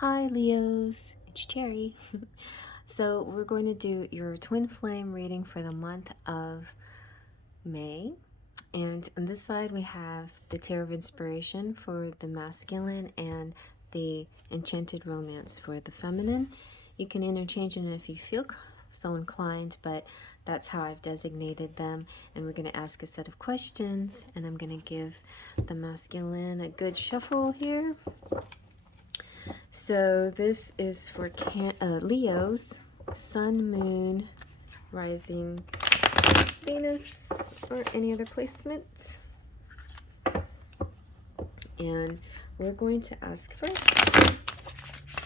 Hi Leos, it's Cherry. So we're going to do your twin flame reading for the month of May. And on this side we have the Tarot of Inspiration for the masculine and the Enchanted Romance for the feminine. You can interchange them if you feel so inclined, but that's how I've designated them. And we're going to ask a set of questions, and I'm going to give the masculine a good shuffle here. So this is for Leo's Sun, Moon, Rising, Venus, or any other placement. And we're going to ask first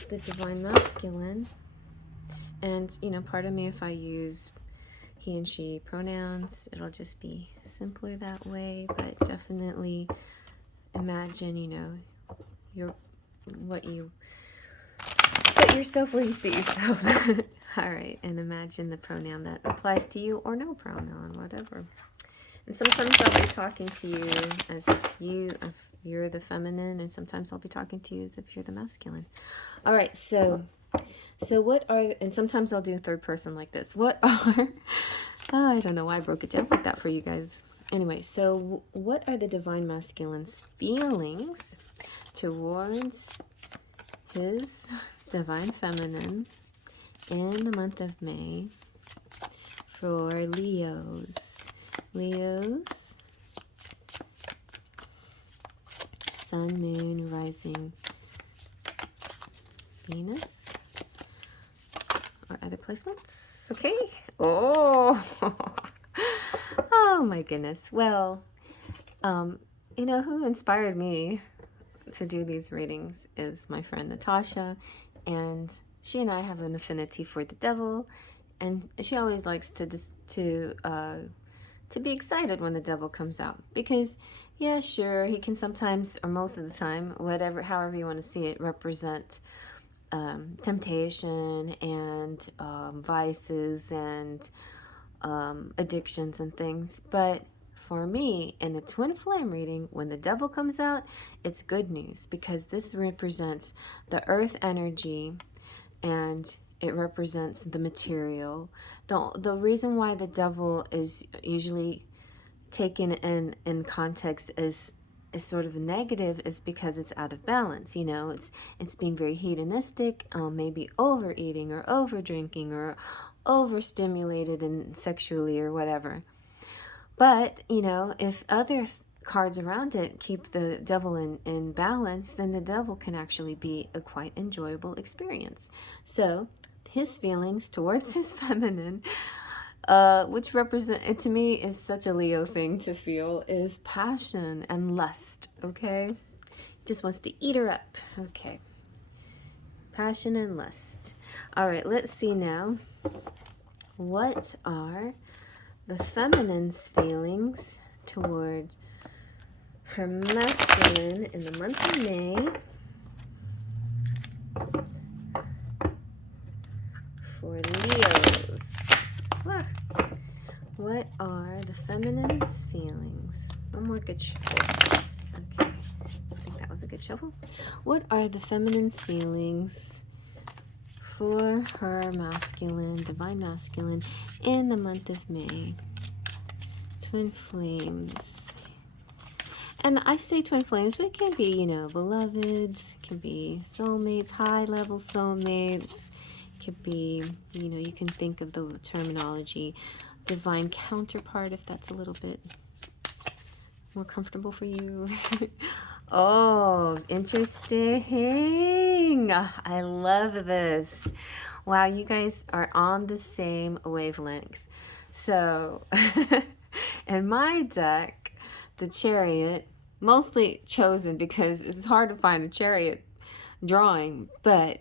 the Divine Masculine. And, you know, pardon me if I use he and she pronouns. It'll just be simpler that way. But definitely imagine, you know, what you put yourself where you see yourself. All right, and imagine the pronoun that applies to you, or no pronoun, whatever. And sometimes I'll be talking to you as if you're the feminine, and sometimes I'll be talking to you as if you're the masculine. All right, so what are, and sometimes I'll do a third person like this. What are, I don't know why I broke it down like that for you guys. Anyway, so what are the Divine Masculine's feelings towards his Divine Feminine in the month of May for Leos? Leos, Sun, Moon, Rising, Venus, or other placements. Okay. Oh, oh my goodness. Well, you know who inspired me to do these readings is my friend Natasha, and she and I have an affinity for the devil, and she always likes to be excited when the devil comes out, because yeah, sure, he can sometimes, or most of the time, however you want to see it, represent temptation and vices and addictions and things. But for me, in a twin flame reading, when the devil comes out, it's good news, because this represents the earth energy, and it represents the material. The reason why the devil is usually taken in context as sort of negative is because it's out of balance. You know, it's being very hedonistic, maybe overeating or over drinking or overstimulated and sexually or whatever. But, you know, if other cards around it keep the devil in balance, then the devil can actually be a quite enjoyable experience. So his feelings towards his feminine, which represent, to me is such a Leo thing to feel, is passion and lust. Okay, just wants to eat her up. Okay, passion and lust. All right, let's see now. What are the feminine's feelings towards her masculine in the month of May for Leos? What are the feminine's feelings? One more good shuffle. Okay, I think that was a good shuffle. What are the feminine's feelings for her masculine, Divine Masculine, in the month of May? Twin flames. And I say twin flames, but it can be, you know, beloveds, it can be soulmates, high-level soulmates. It could be, you know, you can think of the terminology divine counterpart if that's a little bit more comfortable for you. Oh, interesting. I love this. Wow, you guys are on the same wavelength. So, in my deck, the Chariot, mostly chosen because it's hard to find a Chariot drawing, but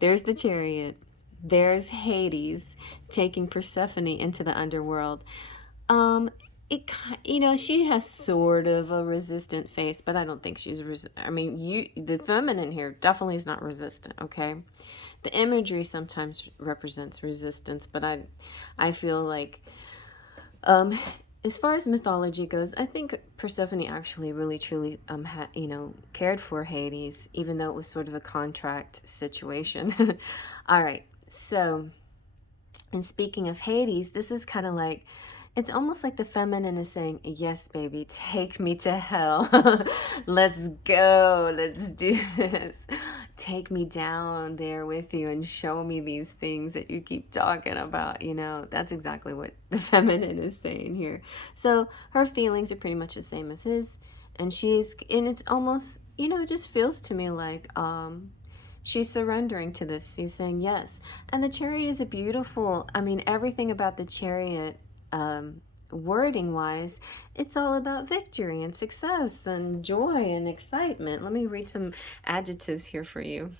there's the Chariot. There's Hades taking Persephone into the underworld. You know, she has sort of a resistant face, but I don't think she's I mean, the feminine here definitely is not resistant, okay? The imagery sometimes represents resistance, but I feel like as far as mythology goes, I think Persephone actually really truly cared for Hades, even though it was sort of a contract situation. All right, so, and speaking of Hades, this is kind of like, it's almost like the feminine is saying, yes, baby, take me to hell. Let's go. Let's do this. Take me down there with you and show me these things that you keep talking about. That's exactly what the feminine is saying here. So her feelings are pretty much the same as his. And it's almost, it just feels to me like, she's surrendering to this. She's saying yes. And the chariot is a beautiful, everything about the chariot, wording wise, it's all about victory and success and joy and excitement. Let me read some adjectives here for you.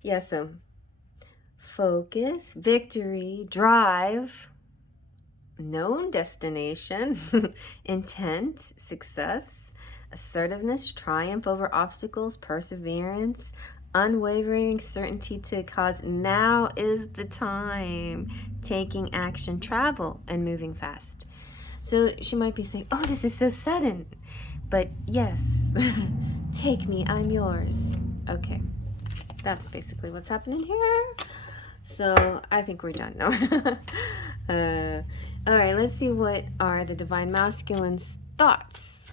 Yeah, so focus, victory, drive, known destination, intent, success, assertiveness, triumph over obstacles, perseverance, unwavering certainty to cause. Now is the time. Taking action, travel, and moving fast. So she might be saying, oh, this is so sudden. But yes, take me, I'm yours. Okay, that's basically what's happening here. So I think we're done now. All right, let's see what are the divine masculine's thoughts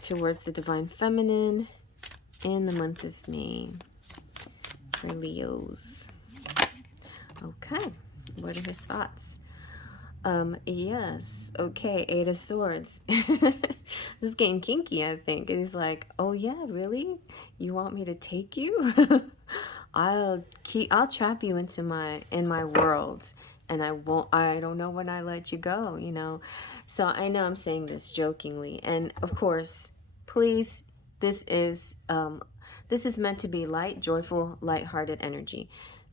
towards the divine feminine in the month of May for Leos. Okay, what are his thoughts? Yes, okay, Eight of Swords. This is getting kinky, I think. He's like, oh yeah, really? You want me to take you? I'll trap you in my world, and I don't know when I let you go. So I know I'm saying this jokingly, and of course, please, this is meant to be light, joyful, light-hearted energy.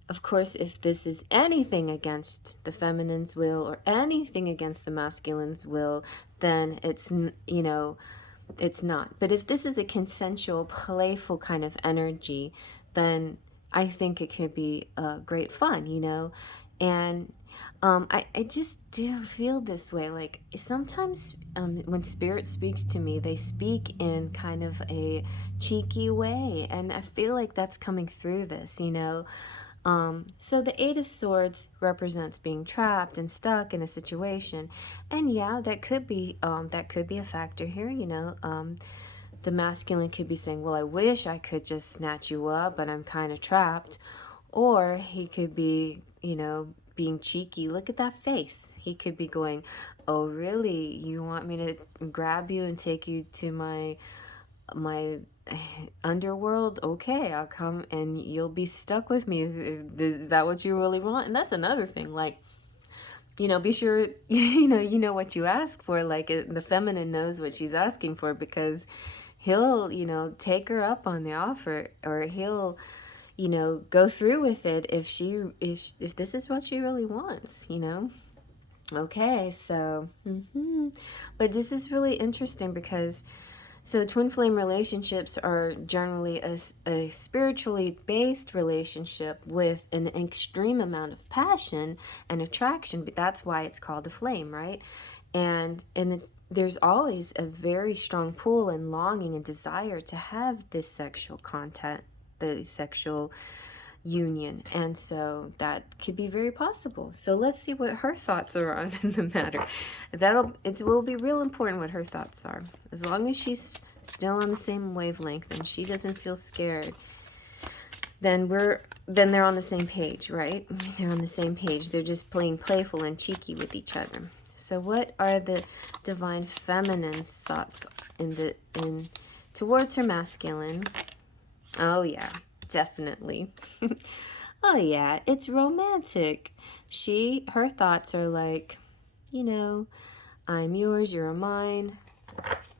Of course, if this is anything against the feminine's will or anything against the masculine's will, then it's not. But if this is a consensual, playful kind of energy, then I think it could be great fun. And I just do feel this way. Like sometimes when spirit speaks to me, they speak in kind of a cheeky way. And I feel like that's coming through this. So the Eight of Swords represents being trapped and stuck in a situation, and yeah, that could be a factor here. The masculine could be saying, "Well, I wish I could just snatch you up, but I'm kind of trapped," or he could be, being cheeky. Look at that face. He could be going, "Oh, really? You want me to grab you and take you to my underworld? Okay, I'll come and you'll be stuck with me. Is that what you really want?" And that's another thing, like, be sure you know what you ask for. Like the feminine knows what she's asking for, because he'll take her up on the offer, or he'll go through with it if this is what she really wants. Okay, so but this is really interesting, because twin flame relationships are generally a spiritually based relationship with an extreme amount of passion and attraction, but that's why it's called a flame, right? And there's always a very strong pull and longing and desire to have this sexual contact, the sexual union, and so that could be very possible. So let's see what her thoughts are on the matter. It will be real important what her thoughts are. As long as she's still on the same wavelength and she doesn't feel scared, then they're on the same page, right? They're on the same page. They're just playing playful and cheeky with each other. So what are the divine feminine's thoughts towards her masculine? Oh yeah, definitely. Oh yeah, it's romantic. Her thoughts are like, I'm yours, you're mine.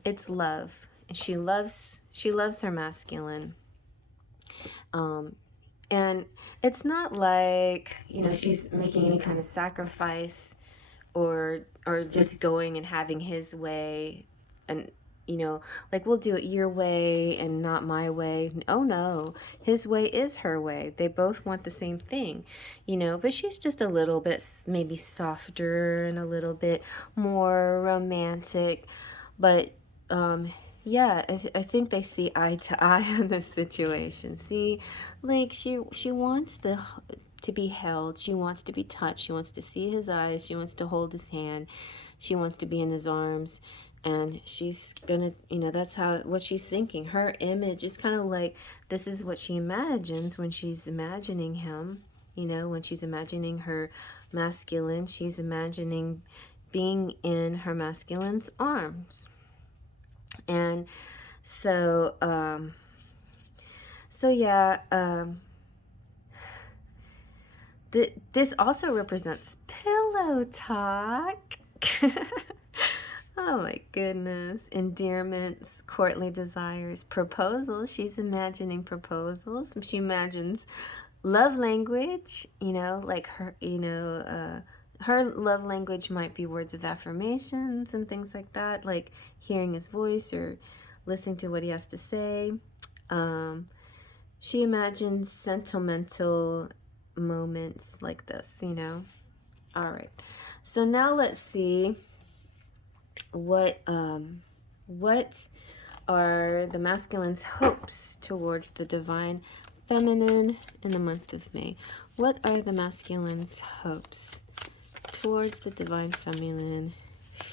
It's love. She loves her masculine. And it's not like, she's making any kind of sacrifice or just going and having his way, and like we'll do it your way and not my way. Oh no, his way is her way. They both want the same thing, but she's just a little bit maybe softer and a little bit more romantic. But yeah, I think they see eye to eye on this situation. See, like she wants to be held. She wants to be touched. She wants to see his eyes. She wants to hold his hand. She wants to be in his arms. And she's gonna, that's what she's thinking. Her image is kind of like, this is what she imagines when she's imagining him. When she's imagining her masculine, she's imagining being in her masculine's arms. And so, yeah, this also represents pillow talk. Oh my goodness. Endearments, courtly desires, proposals. She's imagining proposals. She imagines love language, like her, her love language might be words of affirmations and things like that, like hearing his voice or listening to what he has to say. She imagines sentimental moments like this, All right. So now let's see what are the masculine's hopes towards the divine feminine in the month of May. What are the masculine's hopes towards the divine feminine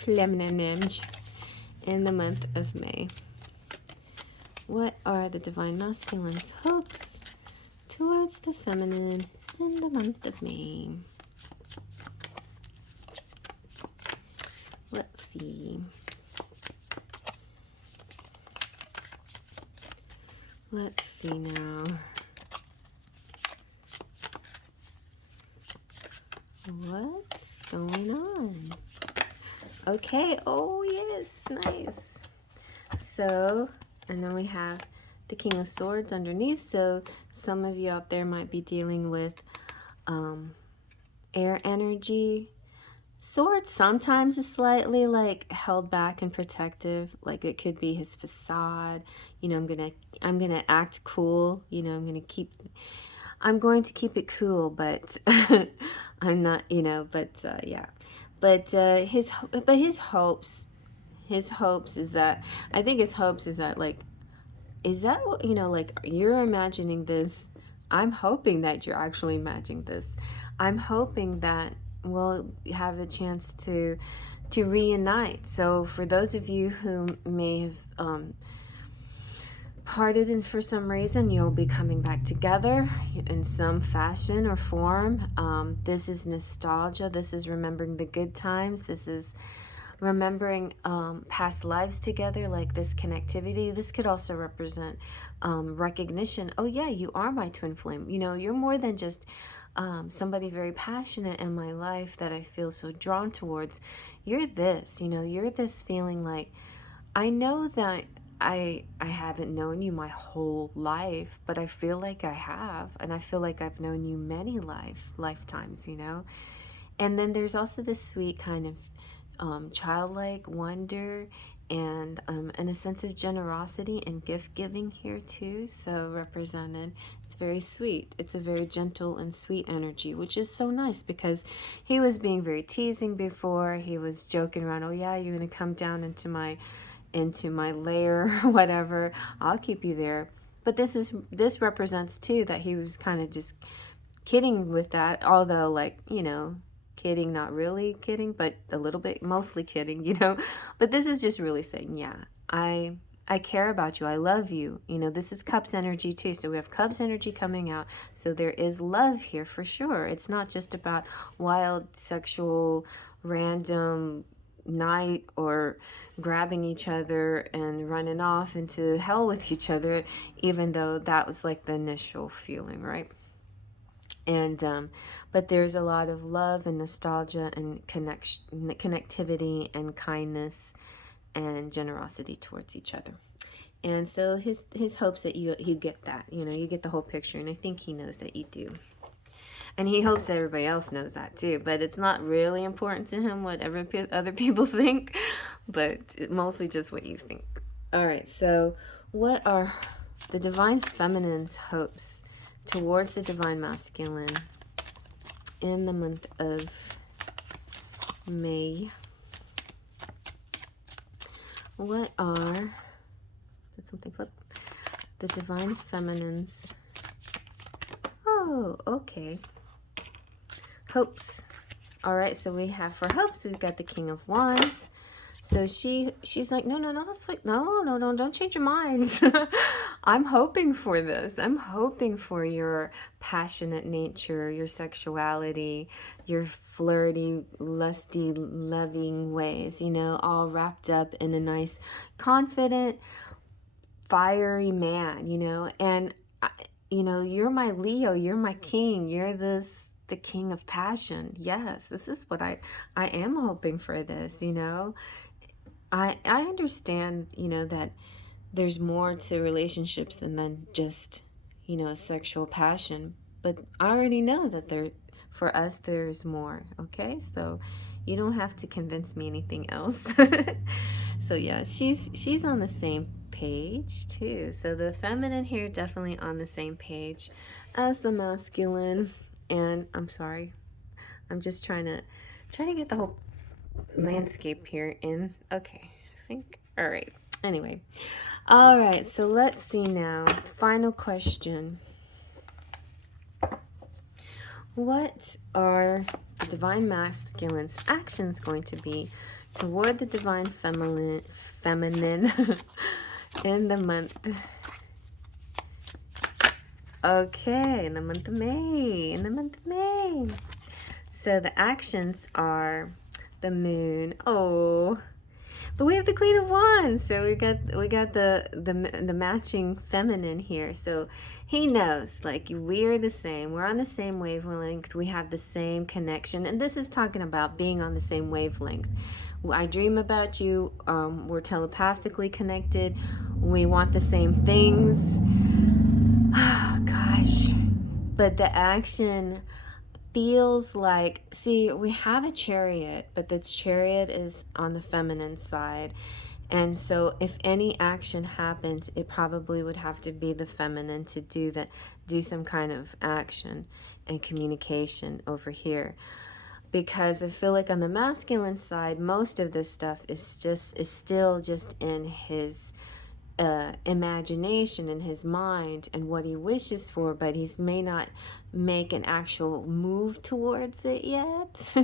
in the month of May? What are the divine masculine's hopes towards the feminine in the month of May? Let's see. Let's see now. What's going on? Okay. Oh, yes. Nice. So, and then we have the King of Swords underneath. So some of you out there might be dealing with air energy. Swords sometimes is slightly like held back and protective. Like it could be his facade. I'm gonna act cool. I'm going to keep it cool, but I'm not. Yeah. But his hopes is that, I think his hopes is that, like, is that what, like, you're imagining this. I'm hoping that you're actually imagining this. I'm hoping that we'll have the chance to reunite. So for those of you who may have parted, and for some reason you'll be coming back together in some fashion or form. This is nostalgia. This is remembering the good times. This is remembering past lives together, like this connectivity. This could also represent recognition. Oh yeah, you are my twin flame. You're more than just somebody very passionate in my life that I feel so drawn towards. You're this, you're this feeling like, I know that I haven't known you my whole life, but I feel like I have, and I feel like I've known you many lifetimes, And then there's also this sweet kind of childlike wonder and a sense of generosity and gift giving here too. So represented, it's very sweet. It's a very gentle and sweet energy, which is so nice, because he was being very teasing before. He was joking around, oh yeah, you're gonna come down into my lair or whatever, I'll keep you there. But this represents too that he was kind of just kidding with that, although, like, kidding, not really kidding, but a little bit, mostly kidding, But this is just really saying, yeah, I care about you. I love you. This is Cups energy too. So we have Cups energy coming out. So there is love here for sure. It's not just about wild, sexual, random night or grabbing each other and running off into hell with each other, even though that was like the initial feeling, right? And but there's a lot of love and nostalgia and connectivity and kindness and generosity towards each other. And so his hopes that you get that, you get the whole picture, and I think he knows that you do. And he hopes everybody else knows that too, but it's not really important to him what other people think, but mostly just what you think. All right, so what are the divine feminine's hopes towards the divine masculine in the month of May? What are, did something flip? The divine feminine's, oh, okay, hopes. All right, so we have for hopes, we've got the King of Wands. So she's like, no, that's like, no, don't change your minds. I'm hoping for this. I'm hoping for your passionate nature, your sexuality, your flirty, lusty, loving ways, you know, all wrapped up in a nice, confident, fiery man, you know. And, you know, you're my Leo, you're my king, you're the king of passion. Yes, this is what I am hoping for this, you know. I understand, you know, that there's more to relationships than just, you know, a sexual passion. But I already know that for us, there's more. Okay, so you don't have to convince me anything else. So yeah, she's on the same page too. So the feminine here definitely on the same page as the masculine. And I'm sorry, I'm just trying to get the whole landscape here in. Okay, I think, all right. Anyway, all right, so let's see now. Final question. What are the divine masculine's actions going to be toward the divine feminine in the month? Okay, in the month of May. So the actions are the moon. Oh, but we have the Queen of Wands, so we got the matching feminine here. So he knows, like, we're the same. We're on the same wavelength. We have the same connection, and this is talking about being on the same wavelength. I dream about you. We're telepathically connected. We want the same things. Oh gosh, but the action feels like, see, we have a Chariot, but this Chariot is on the feminine side. And so if any action happens, it probably would have to be the feminine to do some kind of action and communication over here. Because I feel like on the masculine side, most of this stuff is still just in his imagination, in his mind, and what he wishes for, but he may not make an actual move towards it yet.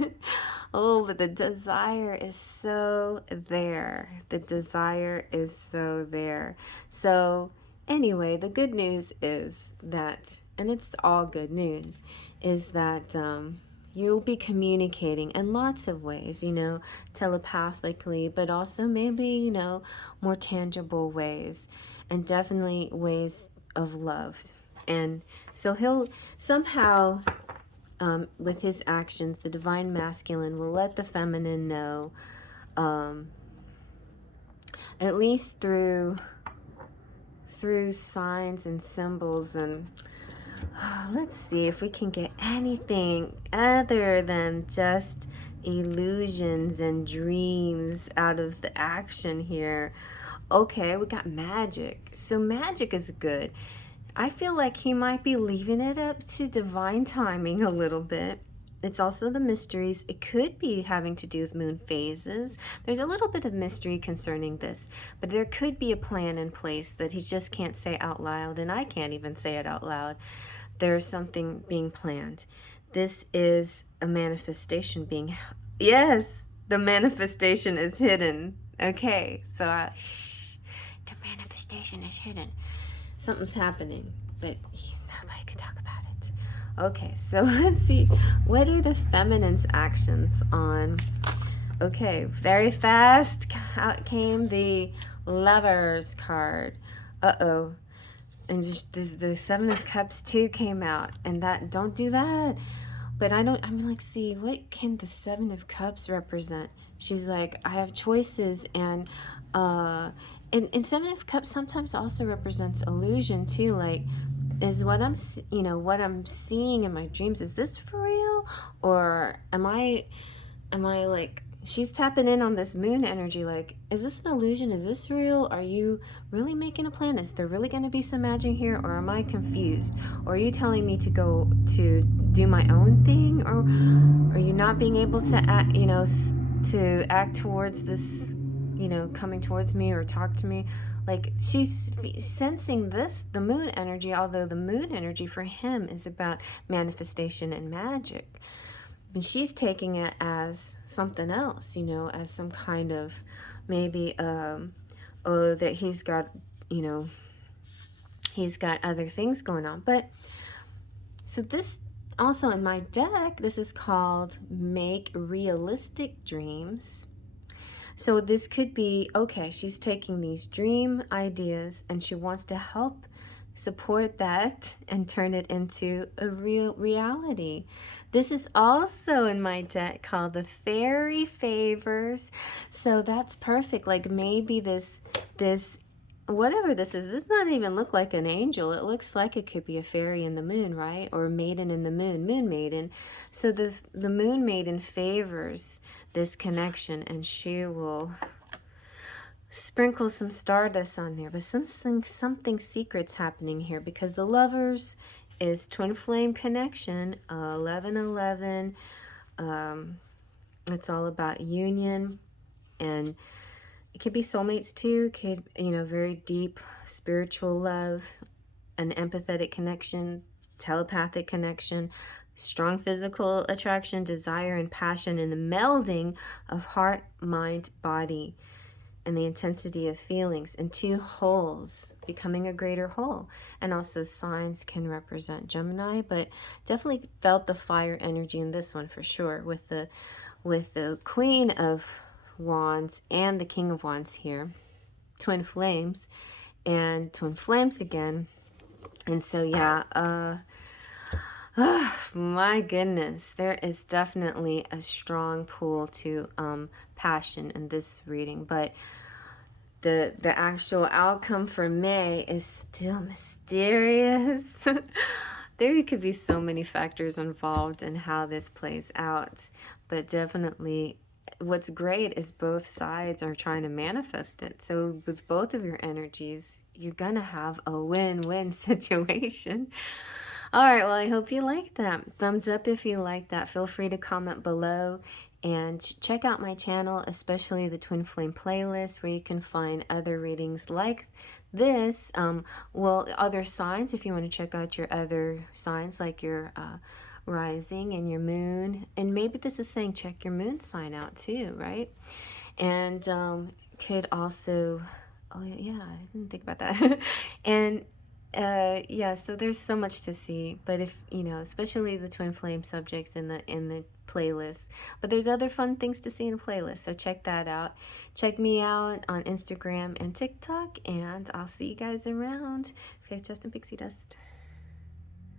Oh, but the desire is so there. The desire is so there. So anyway, the good news is that, and it's all good news, is that you'll be communicating in lots of ways, you know, telepathically, but also maybe, you know, more tangible ways, and definitely ways of love. And so he'll somehow, with his actions, the divine masculine will let the feminine know, at least through signs and symbols. And let's see if we can get anything other than just illusions and dreams out of the action here. Okay, we got magic. So magic is good. I feel like he might be leaving it up to divine timing a little bit. It's also the mysteries. It could be having to do with moon phases. There's a little bit of mystery concerning this, but there could be a plan in place that he just can't say out loud, and I can't even say it out loud. There's something being planned. This is a manifestation being, yes, the manifestation is hidden. Okay, so the manifestation is hidden. Something's happening, but nobody can talk about it. Okay, so let's see. What are the feminine's actions on? Okay, very fast. Out came the Lovers card. Uh-oh. And the Seven of Cups too came out, and that, don't do that. But I'm like, see, what can the Seven of Cups represent? She's like, I have choices, and Seven of Cups sometimes also represents illusion too. Like, is what I'm seeing in my dreams, is this for real, or am I like she's tapping in on this moon energy, like, is this an illusion? Is this real? Are you really making a plan? Is there really going to be some magic here, or am I confused? Or are you telling me to go to do my own thing? Or are you not being able to act, to act towards this, coming towards me or talk to me? Like, she's sensing this, the moon energy, although the moon energy for him is about manifestation and magic. And she's taking it as something else, as some kind of maybe, that he's got, he's got other things going on. But so this also in my deck, this is called Make Realistic Dreams. So this could be, okay, she's taking these dream ideas and she wants to help support that and turn it into a real reality. This is also in my deck called the Fairy Favors. So that's perfect. Like maybe this whatever this is, this does not even look like an angel. It looks like it could be a fairy in the moon, right? Or a maiden in the moon maiden. So the moon maiden favors this connection, and she will sprinkle some stardust on there. But something secret's happening here, because the Lovers is twin flame connection, 1111. It's all about union, and it could be soulmates too. Could, very deep spiritual love, an empathetic connection, telepathic connection, strong physical attraction, desire and passion, and the melding of heart, mind, body, and the intensity of feelings, and two wholes becoming a greater whole. And also signs can represent Gemini, but definitely felt the fire energy in this one for sure, with the Queen of Wands and the King of Wands here, twin flames and twin flames again. And so yeah, my goodness, there is definitely a strong pull to passion in this reading, but the actual outcome for May is still mysterious. There could be so many factors involved in how this plays out, but definitely what's great is both sides are trying to manifest it. So with both of your energies, you're gonna have a win-win situation. All right, well, I hope you like that. Thumbs up if you like that. Feel free to comment below and check out my channel, especially the Twin Flame playlist, where you can find other readings like this. Other signs, if you want to check out your other signs, like your rising and your moon. And maybe this is saying check your moon sign out too, right? And could also, oh yeah, I didn't think about that. And yeah, so there's so much to see, but if especially the twin flame subjects in the playlist, but there's other fun things to see in the playlist, so check that out. Check me out on Instagram and TikTok, and I'll see you guys around. Faith, Justin, Pixie Dust.